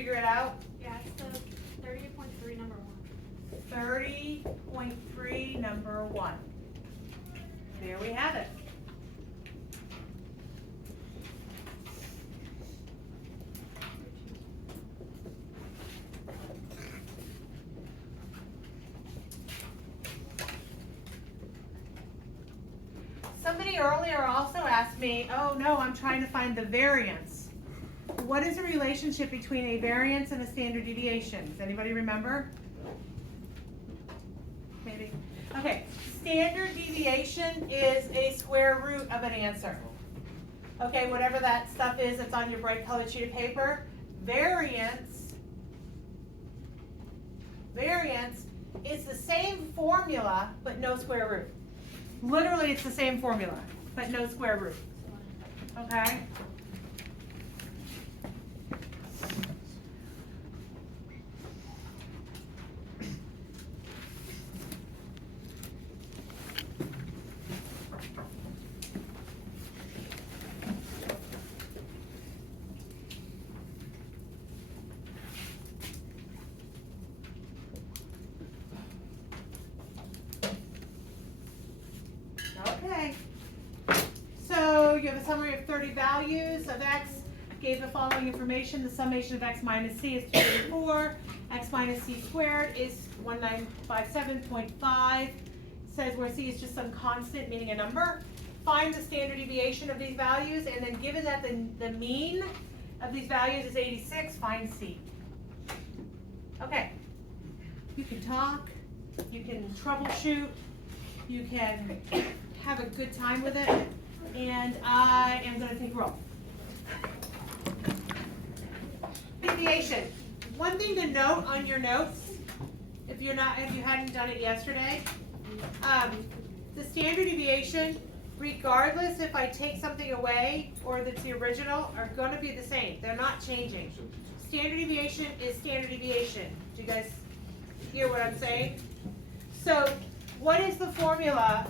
figure it out? Yeah, it's the 30.3 number 1. 30.3 number 1. There we have it. Somebody earlier also asked me, oh no, I'm trying to find the variance. What is the relationship between a variance and a standard deviation? Does anybody remember? Maybe. Okay, standard deviation is a square root of an answer. Okay, whatever that stuff is that's on your bright colored sheet of paper. Variance is the same formula, but no square root. Literally, it's the same formula, but no square root. Okay? Okay, so you have a summary of 30 values of x, gave the following information. The summation of x minus c is 234, x minus c squared is 1957.5. Says where c is just some constant, meaning a number. Find the standard deviation of these values, and then given that the mean of these values is 86, find c. Okay, you can talk, you can troubleshoot, you can have a good time with it, and I am going to take roll. Deviation. One thing to note on your notes, if you hadn't done it yesterday, the standard deviation, regardless if I take something away or that's the original, are going to be the same. They're not changing. Standard deviation is standard deviation. Do you guys hear what I'm saying? So, what is the formula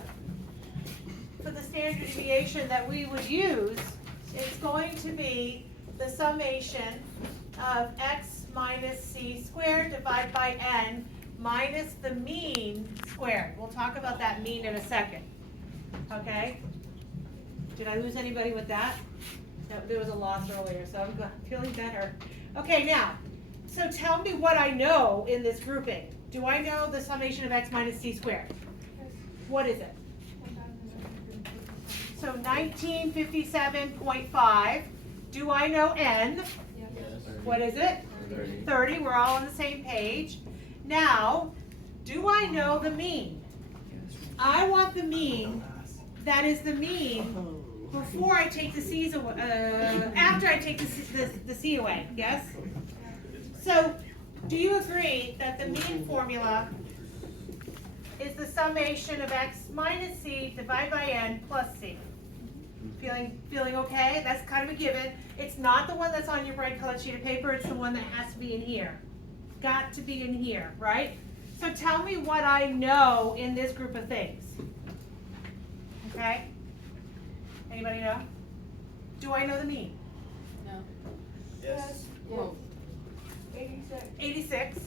for the standard deviation that we would use? It's going to be the summation of x minus c squared divided by n minus the mean squared. We'll talk about that mean in a second. Okay? Did I lose anybody with that? No, there was a loss earlier, so I'm feeling better. Okay, now, so tell me what I know in this grouping. Do I know the summation of x minus c squared? What is it? So 1957.5. Do I know n? Yes. What is it? 30. We're all on the same page. Now, do I know the mean? I want the mean that is the mean before I take the c's away, after I take the c away. Yes? So, do you agree that the mean formula is the summation of x minus c divided by n plus c? Feeling okay? That's kind of a given. It's not the one that's on your bright colored sheet of paper. It's the one that has to be in here. Got to be in here, right? So tell me what I know in this group of things. Okay? Anybody know? Do I know the mean? No. Yes. Well, 86.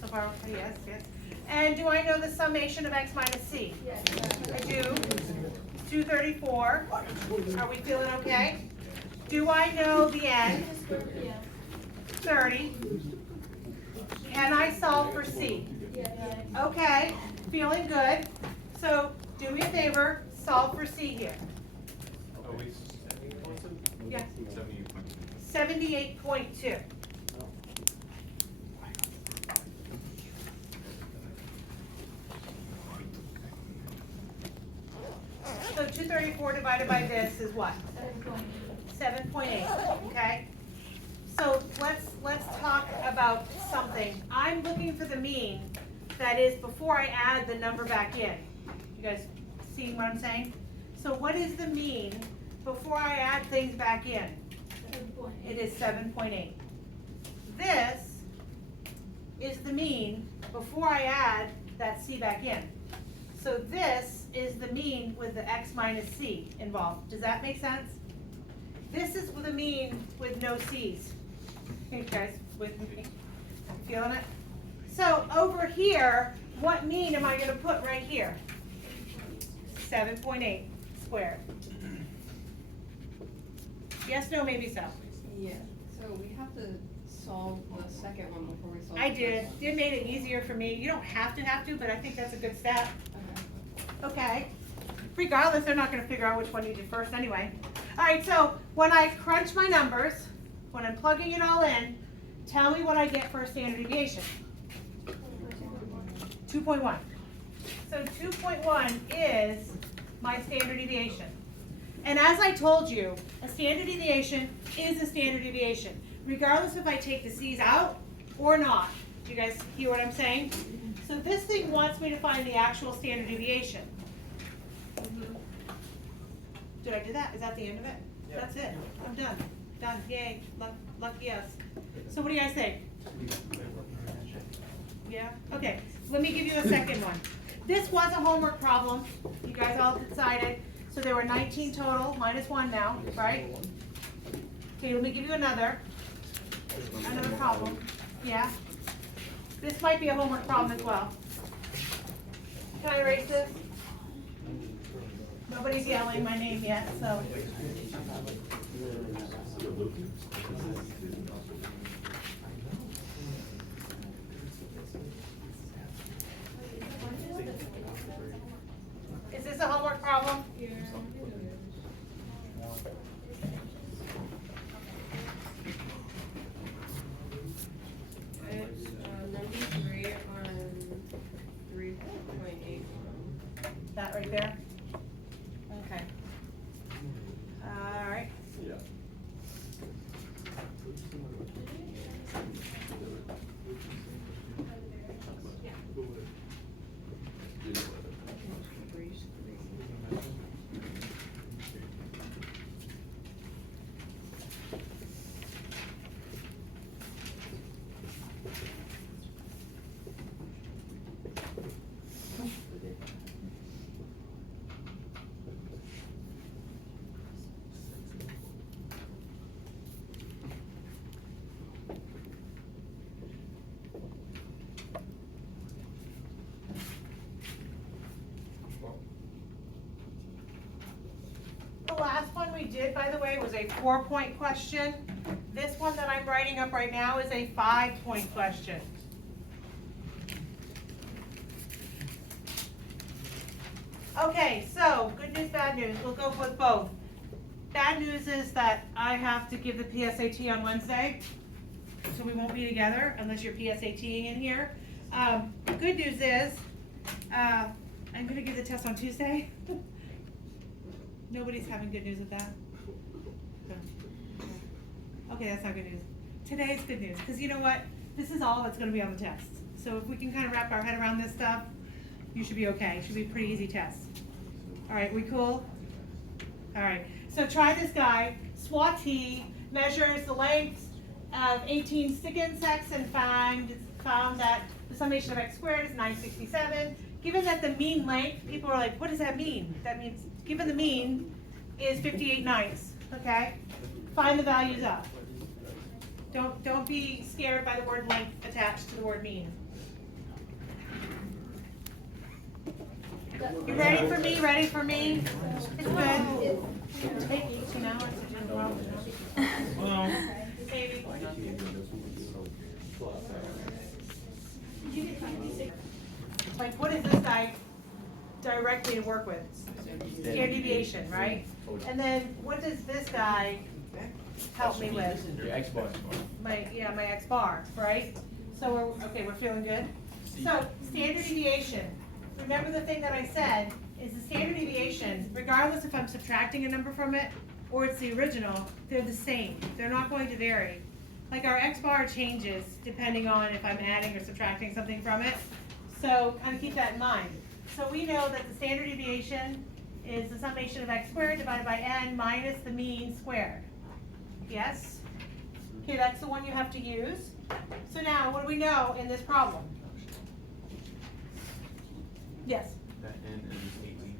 So far, okay, yes, yes. And do I know the summation of x minus c? yes. I do. 234. Are we feeling okay? Do I know the n? Yeah. 30. Can I solve for c? Yeah. Okay, feeling good. So do me a favor, solve for c here. Are we Yeah. 78? 78.2. So 234 divided by this is what? 7.8. Okay. So let's talk about something. I'm looking for the mean that is before I add the number back in. You guys see what I'm saying? So what is the mean before I add things back in? It is 7.8. This is the mean before I add that c back in. So this is the mean with the x minus c involved. Does that make sense? This is the mean with no c's. Hey guys, with me? Feeling it? So over here, what mean am I gonna put right here? 7.8 squared. Yes, no, maybe so. Yeah, so we have to solve the second one before we solve the I first did. one. It made it easier for me. You don't have to, but I think that's a good step. Okay. Okay. Regardless, they're not gonna figure out which one you did first anyway. All right, so when I crunch my numbers, when I'm plugging it all in, tell me what I get for a standard deviation. 2.1. So 2.1 is my standard deviation. And as I told you, a standard deviation is a standard deviation, regardless if I take the C's out or not. Do you guys hear what I'm saying? So this thing wants me to find the actual standard deviation. Did I do that? Is that the end of it? Yeah. That's it. I'm done. Done. Yay. Lucky us. So what do you guys think? Yeah? Okay. Let me give you a second one. This was a homework problem. You guys all decided. So there were 19 total, minus 1 now, right? Okay, let me give you another problem. Yeah? This might be a homework problem as well. Can I erase this? Nobody's yelling my name yet, so. Is this a homework problem? It's, number 3 on 3.8. That right there? Okay. All right. Yeah. The last one we did, by the way, was a 4-point question. This one that I'm writing up right now is a 5-point question. Okay, so good news, bad news. We'll go with both. Bad news is that I have to give the PSAT on Wednesday, so we won't be together unless you're PSATing in here. Good news is, I'm gonna give the test on Tuesday. Nobody's having good news with that? Okay, that's not good news. Today's good news, because you know what? This is all that's gonna be on the test. So if we can kind of wrap our head around this stuff, you should be okay. It should be a pretty easy test. All right, we cool? All right, so try this guy. Swati measures the length of 18 stick insects and found that the summation of x squared is 967. Given that the mean length, people are like, what does that mean? That means, given the mean is 58/9, okay? Find the values up. Don't be scared by the word length attached to the word mean. You ready for me? Ready for me? It's good. It'll take 18 hours to do the wrong. Maybe. Like, what is this guy directly to work with? Standard deviation, right? And then what does this guy help me with? Your X bar. My X bar, right? So we're feeling good? So, standard deviation. Remember the thing that I said, is the standard deviation, regardless if I'm subtracting a number from it, or it's the original, they're the same. They're not going to vary. Like our X bar changes depending on if I'm adding or subtracting something from it. So, kind of keep that in mind. So we know that the standard deviation is the summation of x squared divided by n minus the mean squared. Yes? Okay, that's the one you have to use. So now, what do we know in this problem? Yes? That N is 18.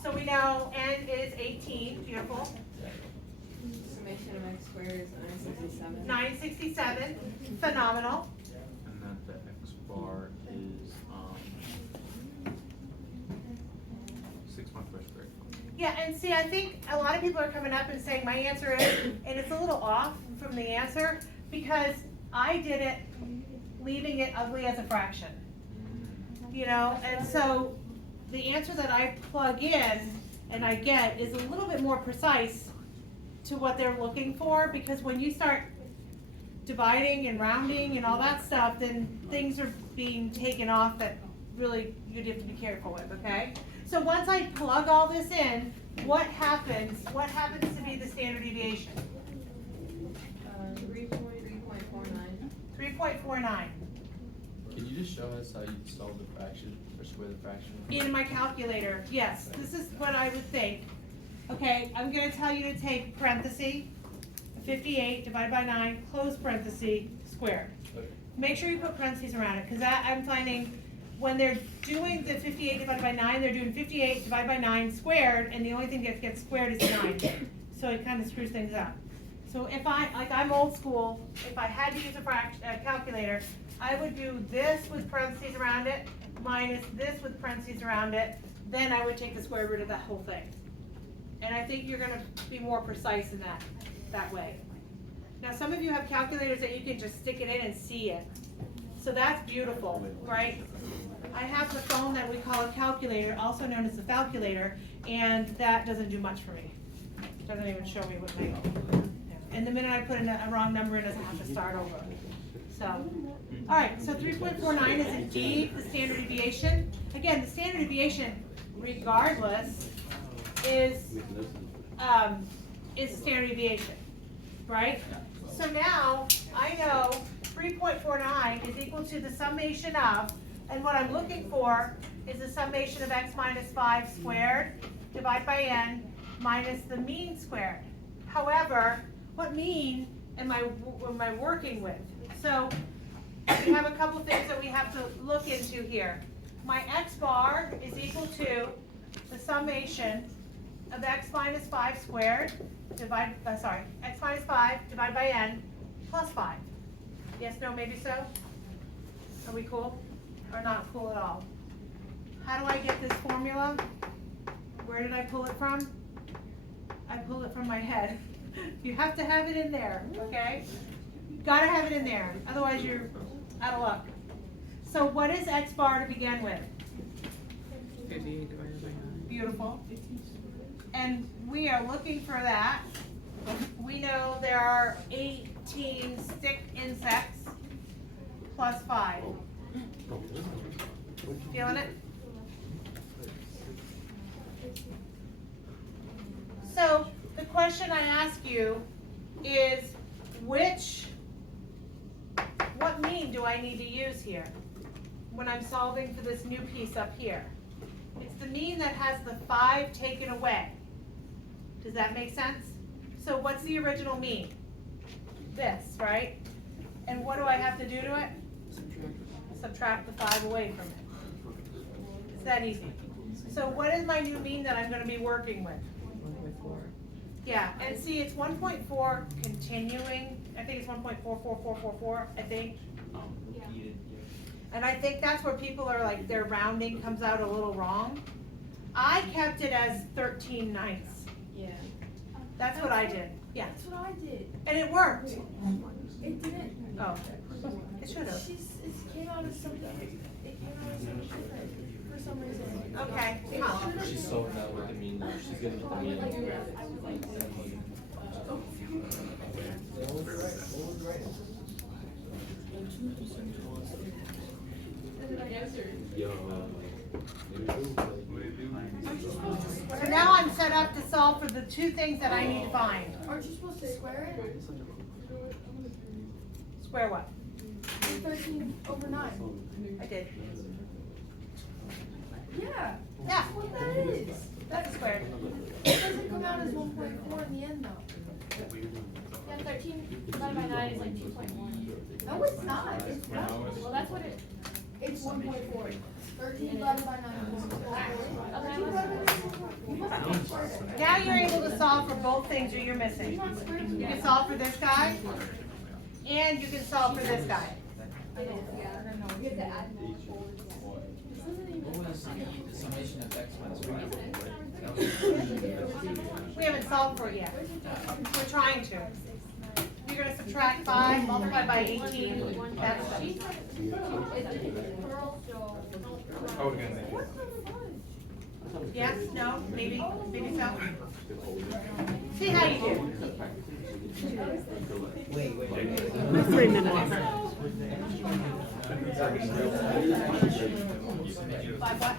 So we know n is 18, beautiful. summation of x squared is 967. 967, phenomenal. And that the X bar is, 6.4 squared. Yeah, and see, I think a lot of people are coming up and saying my answer is, and it's a little off from the answer, because I did it leaving it ugly as a fraction. You know, and so the answer that I plug in and I get is a little bit more precise to what they're looking for, because when you start dividing and rounding and all that stuff, then things are being taken off that really you'd have to be careful with, okay? So once I plug all this in, what happens to be the standard deviation? 3.49. 3.49. Can you just show us how you solve the fraction or square the fraction? In my calculator, yes, this is what I would think. Okay, I'm gonna tell you to take parenthesis, 58 divided by 9, close parenthesis, squared. Okay. Make sure you put parentheses around it, because I'm finding when they're doing the 58 divided by 9, they're doing 58 divided by 9 squared, and the only thing that gets squared is 9. So it kind of screws things up. So if I'm old school, if I had to use a calculator, I would do this with parentheses around it, minus this with parentheses around it, then I would take the square root of that whole thing. And I think you're gonna be more precise in that way. Now, some of you have calculators that you can just stick it in and see it. So that's beautiful, right? I have the phone that we call a calculator, also known as the falculator, and that doesn't do much for me. It doesn't even show me what my, and the minute I put in a wrong number in, I have to start over. So, all right, so 3.49 is indeed the standard deviation. Again, the standard deviation, regardless, is the standard deviation, right? So now I know 3.49 is equal to the summation of, and what I'm looking for is the summation of x minus 5 squared divided by n minus the mean squared. However, what mean am I working with? So we have a couple of things that we have to look into here. My x bar is equal to the summation of x minus 5 squared x minus 5 divided by n plus 5. Yes, no, maybe so? Are we cool? Or not cool at all? How do I get this formula? Where did I pull it from? I pulled it from my head. You have to have it in there, okay? Gotta have it in there, otherwise you're out of luck. So what is x bar to begin with? 58 divided by 9. Beautiful. And we are looking for that. We know there are 18 stick insects plus 5. Feeling it? So the question I ask you is what mean do I need to use here when I'm solving for this new piece up here? It's the mean that has the 5 taken away. Does that make sense? So what's the original mean? This, right? And what do I have to do to it? Subtract the 5 away from it. It's that easy. So what is my new mean that I'm going to be working with? 1.4. Yeah, and see, it's 1.4 continuing. I think it's 1.44444, I think. And I think that's where people are like, their rounding comes out a little wrong. I kept it as 13/9. Yeah. That's what I did. Yeah. That's what I did. And it worked. It didn't. Oh, it should have. It came out as something. It came out as something different for some reason. Okay. Huh. She's solving that with the mean now. She's gonna get the mean. So now I'm set up to solve for the two things that I need to find. Aren't you supposed to square it? Square what? 13/9. I did. Yeah. Yeah. That's what that is. That's squared. It doesn't come out as 1.4 in the end though. Yeah, 13 divided by 9 is like 2.1. No, it's not. It's not. Well, that's what it, It's 1.4. 13 divided by 9 is 1.4. okay, You must have squared it. Now you're able to solve for both things that you're missing. You can solve for this guy, and you can solve for this guy. What was the summation of x minus y? We haven't solved for it yet. We're trying to. You're gonna subtract 5, multiply by 18, that's the. Yes, no, maybe, maybe so. See how you do. 3 minutes. By what?